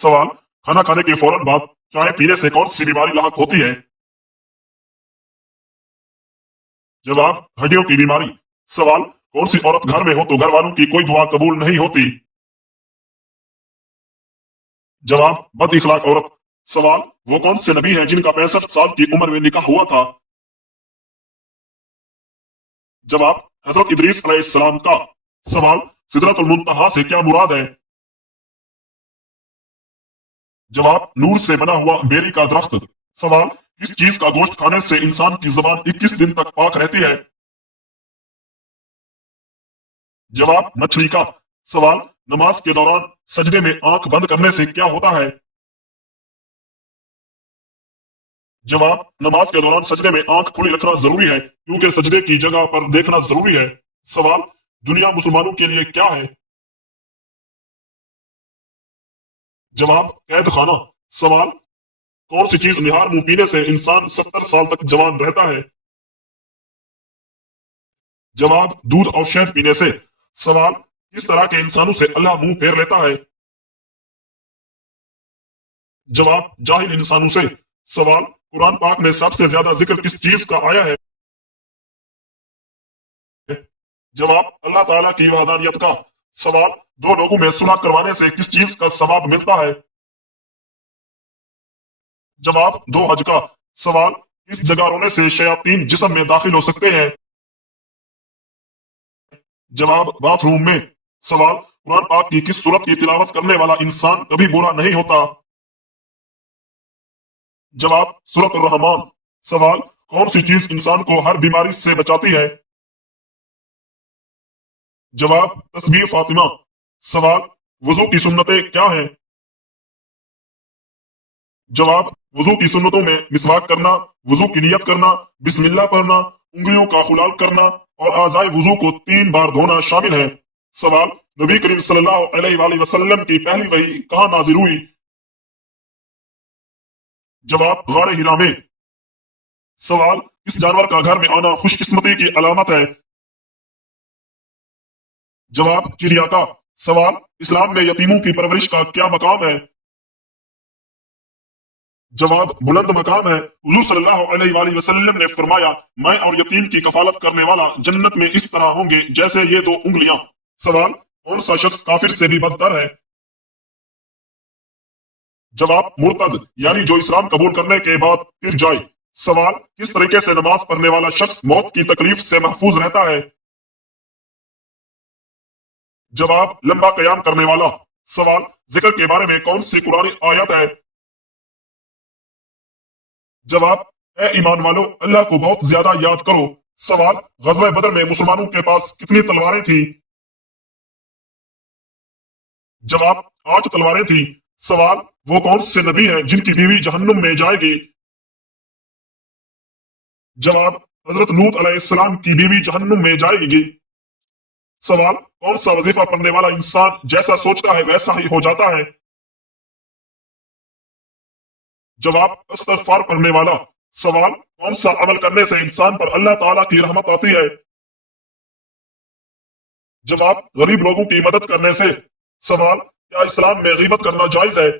सवाल, खाना खाने के फौरन बाद चाय पीने से कौन सी बीमारी लाक होती है? जवाब, हड्डियों की बीमारी। सवाल, कौन सी औरत घर में हो तो घर वालों की कोई दुआ कबूल नहीं होती? जवाब, बद इखलाक औरत। सवाल, वो कौन से नबी हैं जिनका 65 साल की उम्र में निकाह हुआ था? जवाब, हजरत इदरीस अलैहिस्सलाम का। सवाल, सिदरतुल मुंतहा से क्या मुराद है? जवाब, नूर से बना हुआ बेरी का दरख्त। सवाल, किस चीज का गोश्त खाने से इंसान की जबान 21 दिन तक पाक रहती है? जवाब, मछली का। सवाल, नमाज के दौरान सजदे में आंख बंद करने से क्या होता है? जवाब, नमाज के दौरान सजदे में आंख खुली रखना जरूरी है क्योंकि सजदे की जगह पर देखना जरूरी है। सवाल, दुनिया मुसलमानों के लिए क्या है? जवाब, कैद खाना। सवाल, कौन सी चीज निहार मुंह पीने से इंसान 70 साल तक जवान रहता है? जवाब, दूध और शहद पीने से। सवाल, किस तरह के इंसानों से अल्लाह मुंह फेर लेता है? जवाब, जाहिल इंसानों से। सवाल, कुरान पाक में सबसे ज्यादा जिक्र किस चीज का आया है? जवाब, अल्लाह ताला की वहदानियत का। सवाल, दो लोगों में सुलह करवाने से किस चीज का सवाब मिलता है? जवाब, दो हज का। सवाल, किस जगह रोने से शयातीन जिस्म में दाखिल हो सकते हैं? जवाब, बाथरूम में। सवाल, कुरान पाक की किस सूरत की तिलावत करने वाला इंसान कभी बुरा नहीं होता? जवाब, सूरत रहमान। सवाल, कौन सी चीज इंसान को हर बीमारी से बचाती है? जवाब, तस्बीह फातिमा। सवाल, वजू की सुन्नतें क्या हैं? जवाब, वजू की सुन्नतों में मिसवाक करना, वजू की नियत करना, बिस्मिल्लाह पढ़ना, उंगलियों का खुलाल करना और आजाए वजू को 3 बार धोना शामिल है। सवाल, नबी करीम सल्लल्लाहु अलैहि वसल्लम की पहली वही कहाँ नाजिल हुई? जवाब, गारे हिरा में। सवाल, इस जानवर का घर में आना खुशकिस्मती की अलामत है? जवाब, चिड़िया का। सवाल, इस्लाम में यतीमों की परवरिश का क्या मकाम है? जवाब, बुलंद मकाम है। हुजूर सल्लल्लाहु अलैहि वसल्लम ने फरमाया, मैं और यतीम की कफालत करने वाला जन्नत में इस तरह होंगे जैसे ये दो उंगलियां। सवाल, कौन सा शख्स काफिर से भी बदतर है? जवाब, मुर्तद यानी जो इस्लाम कबूल करने के बाद फिर जाए। सवाल, किस तरीके से नमाज पढ़ने वाला शख्स मौत की तकलीफ से महफूज रहता है? जवाब, लंबा कयाम करने वाला। सवाल, जिक्र के बारे में कौन सी कुरानी आयत है? जवाब, ए ईमान वालो, अल्लाह को बहुत ज्यादा याद करो। सवाल, गज़वा बदर में मुसलमानों के पास कितनी तलवारें थी? जवाब, 8 तलवारें थी। सवाल, वो कौन से नबी हैं जिनकी बीवी जहन्नुम में जाएगी? जवाब, हजरत लूत अलैहिस्सलाम की बीवी जहन्नुम में जाएगी। सवाल, कौन सा वजीफा पढ़ने वाला इंसान जैसा सोचता है वैसा ही हो जाता है? जवाब, इस्तगफार पढ़ने वाला। सवाल, कौन सा अमल करने से इंसान पर अल्लाह ताला की रहमत आती है? जवाब, गरीब लोगों की मदद करने से। सवाल, क्या इस्लाम में गीबत करना जायज है?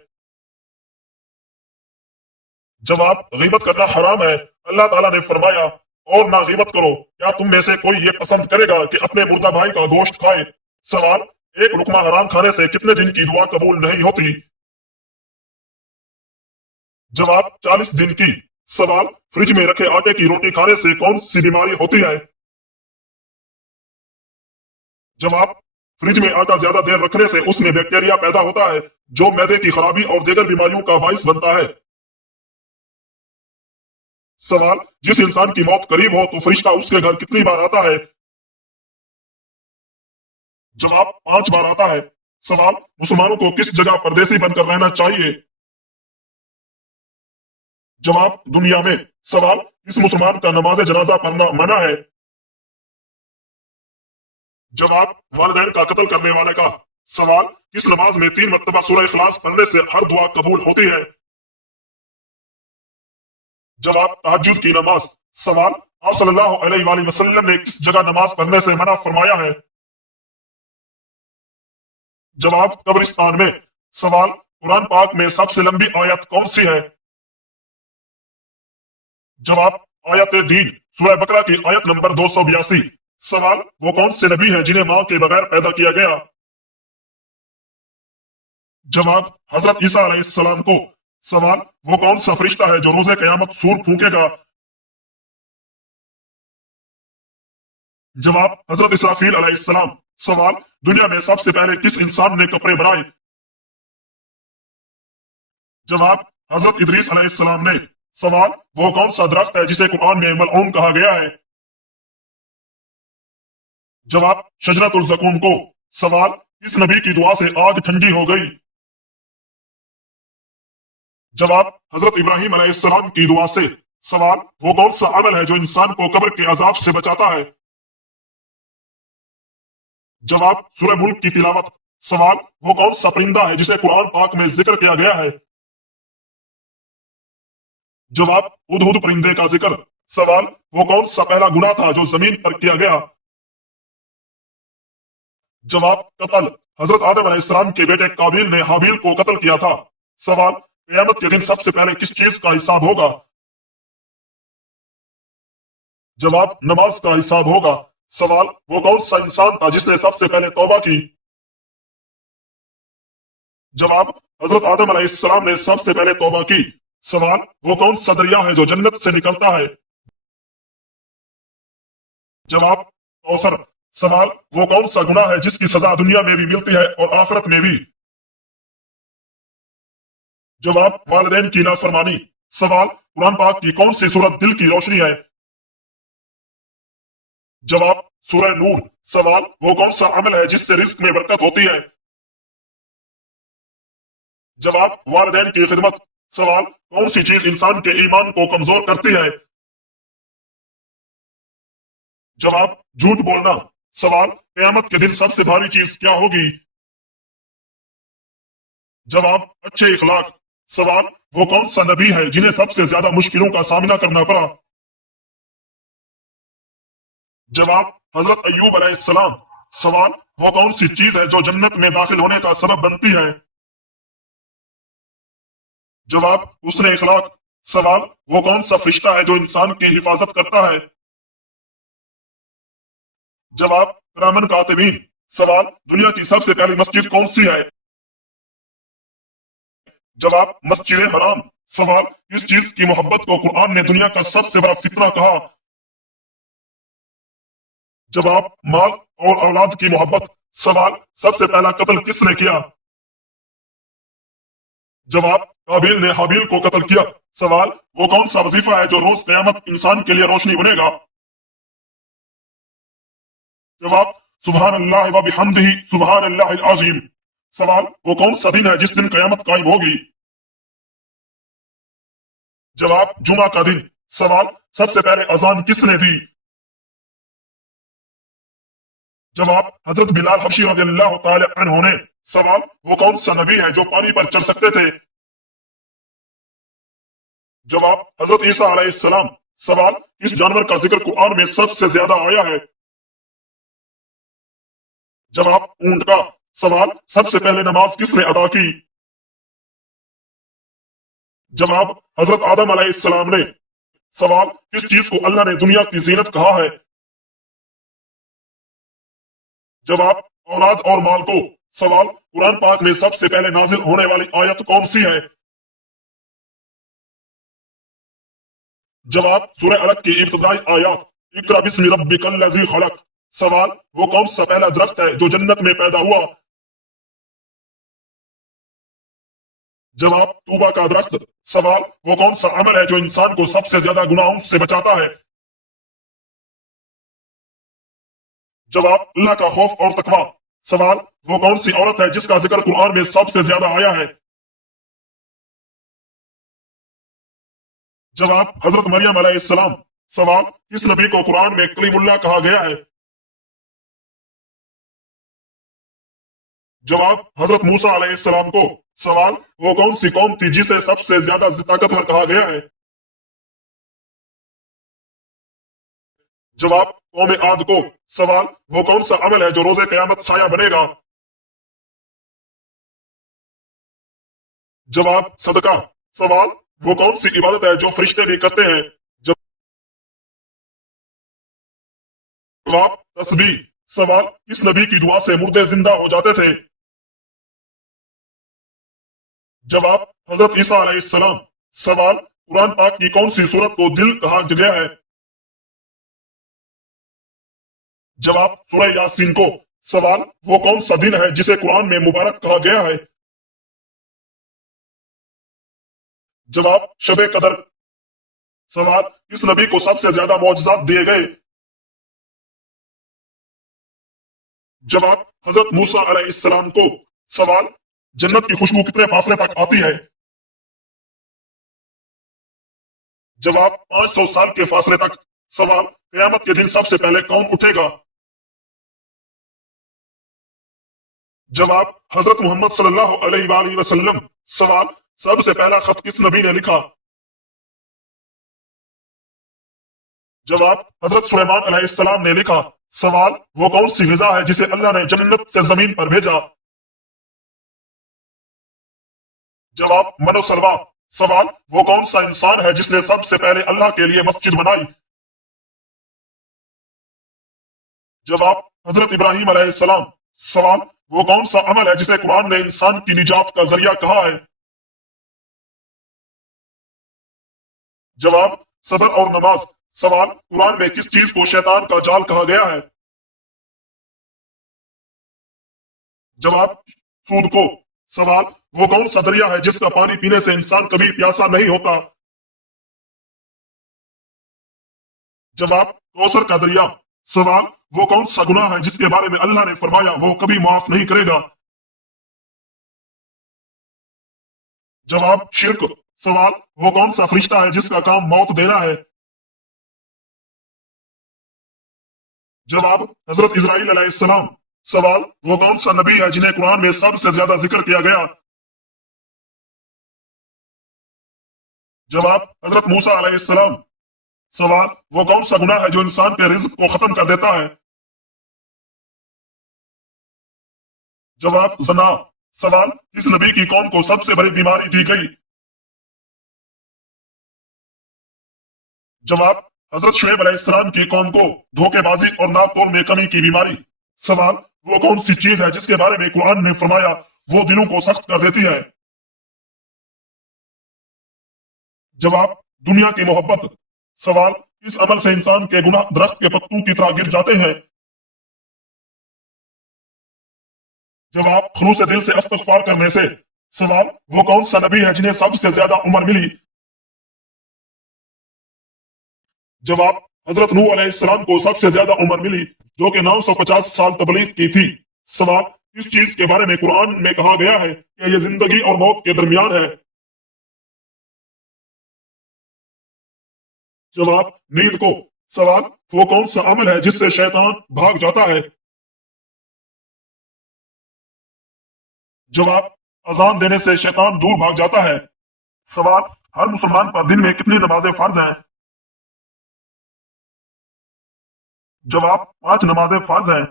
जवाब, गीबत करना हराम है। अल्लाह ताला ने फरमाया, और ना गीबत करो। क्या तुम में से कोई ये पसंद करेगा कि अपने मुर्दा भाई का गोश्त खाए? सवाल, एक लुकमा हराम खाने से कितने दिन की दुआ कबूल नहीं होती? जवाब, 40 दिन की। सवाल, फ्रिज में रखे आटे की रोटी खाने से कौन सी बीमारी होती है? जवाब, फ्रिज में आटा ज्यादा देर रखने से उसमें बैक्टीरिया पैदा होता है जो मैदे की खराबी और दीगर बीमारियों का बाइस बनता है। सवाल, जिस इंसान की मौत करीब हो तो फरिश्ता उसके घर कितनी बार आता है? जवाब, 5 बार आता है। सवाल, मुसलमानों को किस जगह परदेसी बनकर रहना चाहिए? जवाब, दुनिया में। सवाल, किस मुसलमान का नमाज जनाजा पढ़ना मना है? जवाब, वालिदैन का कत्ल करने वाले का। सवाल, किस नमाज में 3 मरतबा सूरह इखलास पढ़ने से हर दुआ कबूल होती है? जवाब, तहज्जुद की नमाज। सवाल, आप सल्लल्लाहु अलैहि वसल्लम ने किस जगह नमाज पढ़ने से मना फरमाया है? जवाब, कब्रिस्तान में। सवाल, कुरान पाक में सबसे लंबी आयत कौन सी है? जवाब आयत दीन सूरह बकरा की आयत नंबर 282। सवाल वो कौन से नबी हैं जिन्हें मां के बगैर पैदा किया गया? जवाब हजरत ईसा अलैहिस्सलाम को। सवाल वो कौन सा फरिश्ता है जो रोजे कयामत सूर फूकेगा? जवाब हजरत इसराफील अलैहिस्सलाम। सवाल दुनिया में सबसे पहले किस इंसान ने कपड़े बनाए? जवाब हजरत इदरीस अलैहिस्सलाम ने। सवाल वो कौन सा दरख्त है जिसे कुरान में मलऊन कहा गया है? जवाब शजरतुल ज़क़ूम को। सवाल किस नबी की दुआ से आग ठंडी हो गई? जवाब हजरत इब्राहिम अलैहिस्सलाम की दुआ से। सवाल वो कौन सा अमल है जो इंसान को कब्र के अजाब से बचाता है? जवाब सूरह मुल्क की तिलावत। सवाल वो कौन सा परिंदा है जिसे कुरान पाक में जिक्र किया गया है? जवाब हुदहुद परिंदे का जिक्र। सवाल वो कौन सा पहला गुनाह था जो जमीन पर किया गया? जवाब कत्ल। हजरत आदम अलैहिस्सलाम के बेटे काबिल ने हाबिल को कत्ल किया था। सवाल क़यामत के दिन सबसे पहले किस चीज का हिसाब होगा? जवाब नमाज का हिसाब होगा। सवाल वो कौन सा इंसान था जिसने सबसे पहले तौबा की? जवाब हजरत आदम अलैहिस्सलाम ने सबसे पहले तौबा की। सवाल वो कौन सा दरिया है जो जन्नत से निकलता है? जवाब कौसर। सवाल वो कौन सा गुनाह है जिसकी सजा दुनिया में भी मिलती है और आखिरत में भी? जवाब वालिदैन की नाफरमानी। सवाल कुरान पाक की कौन सी सूरत दिल की रोशनी है? जवाब सूरह नूर। सवाल वो कौन सा अमल है जिससे रिस्क में बरकत होती है? जवाब वालिदैन की खिदमत। सवाल कौन सी चीज इंसान के ईमान को कमजोर करती है? जवाब झूठ बोलना। सवाल क़यामत के दिन सबसे भारी चीज क्या होगी? जवाब अच्छे इखलाक। सवाल वो कौन सा नबी है जिन्हें सबसे ज्यादा मुश्किलों का सामना करना पड़ा? जवाब हजरत अय्यूब अलैहिस्सलाम। सवाल वो कौन सी चीज है जो जन्नत में दाखिल होने का सबब बनती है? जवाब उसने इखलाक। सवाल वो कौन सा फरिश्ता है जो इंसान की हिफाजत करता है? जवाब किरामन कातिबीन। सवाल दुनिया की सबसे पहली मस्जिद कौन सी है? जवाब मस्जिद हराम। सवाल किस चीज की मोहब्बत को कुरान ने दुनिया का सबसे बड़ा फितना कहा? जवाब माल और औलाद की मोहब्बत। सवाल सबसे पहला कत्ल किसने किया? जवाब काबिल ने हाबिल को कत्ल किया। सवाल वो कौन सा वजीफा है जो रोज कयामत इंसान के लिए रोशनी बनेगा? जवाब सुभान अल्लाह व बिहम्दिही सुभान अल्लाहिल अज़ीम। सवाल वो कौन सा दिन है जिस दिन कयामत कायम होगी? जवाब जुमा का दिन। सवाल सबसे पहले अजान किसने दी? जवाब हजरत बिलाल हबशी रज़ियल्लाहु ताला अन्हु ने। सवाल वो कौन सा नबी है जो पानी पर चल सकते थे? जवाब हजरत ईसा अलैहिस्सलाम। सवाल किस जानवर का जिक्र कुरान में सबसे ज्यादा आया है? जवाब ऊंट का। सवाल सबसे पहले नमाज किसने अदा की? जवाब हजरत आदम अलैहिस्सलाम ने। सवाल किस चीज को अल्लाह ने दुनिया की जीनत कहा है? जवाब औलाद और माल को। सवाल कुरान पाक में सबसे पहले नाजिल होने वाली आयत कौन सी है? जवाब सूरह अलग की इब्तिदाई आयत इक़रा बिस्मि रब्बिकल लज़ी खलक। सवाल वो कौन सा पहला दरख्त है जो जन्नत में पैदा हुआ? जवाब तूबा का दरख्त। सवाल वो कौन सा अमल है जो इंसान को सबसे ज्यादा गुनाहों से बचाता है? जवाब अल्लाह का खौफ और तकवा। सवाल वो कौन सी औरत है जिसका जिक्र कुरान में सबसे ज्यादा आया है? जवाब हजरत मरियम अलैहिस्सलाम। सवाल किस नबी को कुरान में कलीमुल्लाह कहा गया है? जवाब हजरत मूसा अलैहिस्सलाम को। सवाल वो कौन सी कौम थी जिसे सबसे ज्यादा ताकतवर कहा गया है? जवाब कौम आद को। सवाल वो कौन सा अमल है जो रोजे कयामत साया बनेगा? जवाब सदका। सवाल वो कौन सी इबादत है जो फरिश्ते भी करते हैं? जवाब तस्बीह। सवाल किस नबी की दुआ से मुर्दे जिंदा हो जाते थे? जवाब हजरत ईसा अलैहिस्सलाम। सवाल कुरान पाक की कौन सी सूरत को दिल कहा गया है? जवाब सूरह यासीन को। सवाल वो कौन सा दिन है जिसे कुरान में मुबारक कहा गया है? जवाब शबे कदर। सवाल किस नबी को सबसे ज्यादा मौजज़ात दिए गए? जवाब हजरत मूसा अलैहिस्सलाम को। सवाल जन्नत की खुशबू कितने फासले तक आती है? जवाब 500 साल के फासले तक। सवाल कयामत के दिन सबसे पहले कौन उठेगा? जवाब हजरत मोहम्मद सल्लल्लाहु अलैहि वसल्लम। सवाल सबसे पहला खत किस नबी ने लिखा? जवाब हजरत सुलेमान अलैहिस्सलाम ने लिखा। सवाल वो कौन सी ग़िज़ा है जिसे अल्लाह ने जन्नत से जमीन पर भेजा? जवाब मनो सलवा। सवाल वो कौन सा इंसान है जिसने सबसे पहले अल्लाह के लिए मस्जिद बनाई? जवाब हजरत इब्राहिम अलैहिस्सलाम। सवाल वो कौन सा अमल है जिसे कुरान ने इंसान की निजात का जरिया कहा है? जवाब सबर और नमाज। सवाल कुरान में किस चीज को शैतान का जाल कहा गया है? जवाब सूद को। सवाल वो कौन सा दरिया है जिसका पानी पीने से इंसान कभी प्यासा नहीं होता? जवाब कौसर का दरिया। सवाल वो कौन सा गुनाह है जिसके बारे में अल्लाह ने फरमाया वो कभी माफ नहीं करेगा? जवाब शिर्क। सवाल वो कौन सा फरिश्ता है जिसका काम मौत देना है? जवाब हजरत इजराइल अलैहिस्सलाम। सवाल वो कौन सा नबी है जिन्हें कुरान में सबसे ज्यादा जिक्र किया गया? जवाब हजरत मूसा अलैहिस्सलाम। सवाल वो कौन सा गुनाह है जो इंसान के रिज्क को खत्म कर देता है? जवाब जना। सवाल किस नबी की कौम को सबसे बड़ी बीमारी दी गई? जवाब हजरत शुएब अलैहिस्सलाम की कौम को धोखेबाजी और नापतोल में कमी की बीमारी। सवाल वो कौन सी चीज है जिसके बारे में कुरान ने फरमाया वो दिलों को सख्त कर देती है? जवाब दुनिया की मोहब्बत। सवाल इस अमल से इंसान के गुनाह दरख्त के पत्तों की तरह गिर जाते हैं? जवाब खलूस दिल से इस्तगफार करने से। सवाल वो कौन सा नबी है जिन्हें सबसे ज्यादा उम्र मिली? जवाब हजरत नूह अलैहिस्सलाम को सबसे ज्यादा उम्र मिली जो कि 950 साल तबलीग की थी। सवाल किस चीज के बारे में कुरान में कहा गया है कि यह जिंदगी और मौत के दरमियान है? जवाब नींद को। सवाल वो कौन सा अमल है जिससे शैतान भाग जाता है? जवाब अजान देने से शैतान दूर भाग जाता है। सवाल हर मुसलमान पर दिन में कितनी नमाजें फर्ज हैं? जवाब 5 नमाजें फर्ज हैं।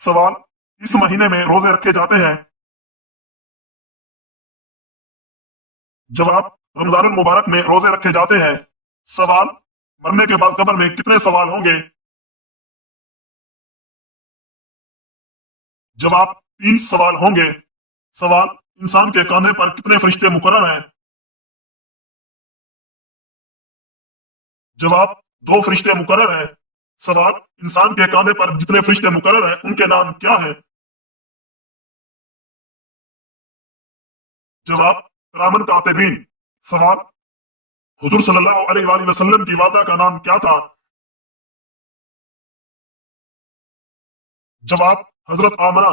सवाल इस महीने में रोजे रखे जाते हैं? जवाब रमजानुल मुबारक में रोजे रखे जाते हैं। सवाल मरने के बाद कब्र में कितने सवाल होंगे? जवाब 3 सवाल होंगे। सवाल इंसान के कांधे पर कितने फरिश्ते मुकर्रर हैं? जवाब 2 फरिश्ते मुकर्रर हैं। सवाल इंसान के कांधे पर जितने फरिश्ते मुकर्रर हैं उनके नाम क्या हैं? जवाब रामन कातिबीन। सवाल हुजूर सल्लल्लाहु अलैहि वसल्लम की वादा का नाम क्या था? जवाब हजरत आमना।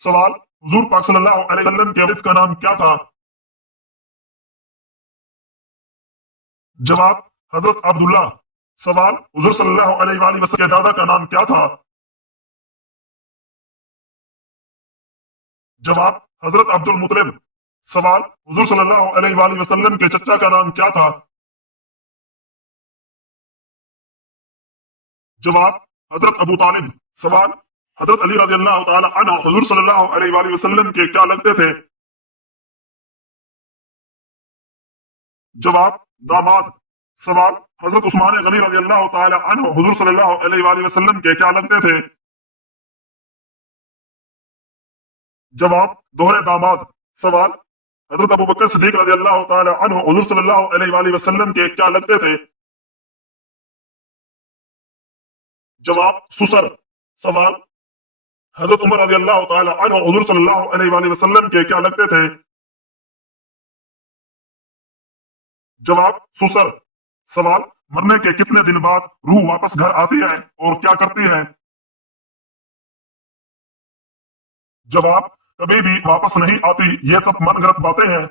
सवाल हुजूर पाक सल्लल्लाहु अलैहि वसल्लम के वालिद का नाम क्या था? जवाब हजरत अब्दुल्ला। सवाल हुजूर सल्लल्लाहु अलैहि वसल्लम के दादा का नाम क्या था? जवाब हजरत अब्दुल मुतलिब। सवाल हुजूर सल्लल्लाहु अलैहि वसल्लम के चचा का नाम क्या था? जवाब हजरत अबू तालिब। सवाल हजरत अली रजी अल्लाह तआला अन्हु हुजूर सल्लल्लाहु अलैहि वसल्लम के क्या लगते थे? जवाब दामाद। सवाल हजरत उस्मान गनी रजी अल्लाह ताला अन्हु हुजूर सल्लल्लाहु अलैहि वसल्लम के क्या लगते थे? जवाब दोहरे दामाद। सवाल हजरत अबू बकर सिद्दीक रजी अल्लाह ताला अन्हु हुजूर सल्लल्लाहु अलैहि वसल्लम के क्या लगते थे? जवाब सुसर। सवाल हजरत उमर रजी अल्लाह ताला अन्हु हुजूर सल्लल्लाहु अलैहि वसल्लम के क्या लगते थे? जवाब सुसर। सवाल मरने के कितने दिन बाद रूह वापस घर आती है और क्या करती है? जवाब कभी भी वापस नहीं आती, ये सब मनगढ़ंत बातें हैं।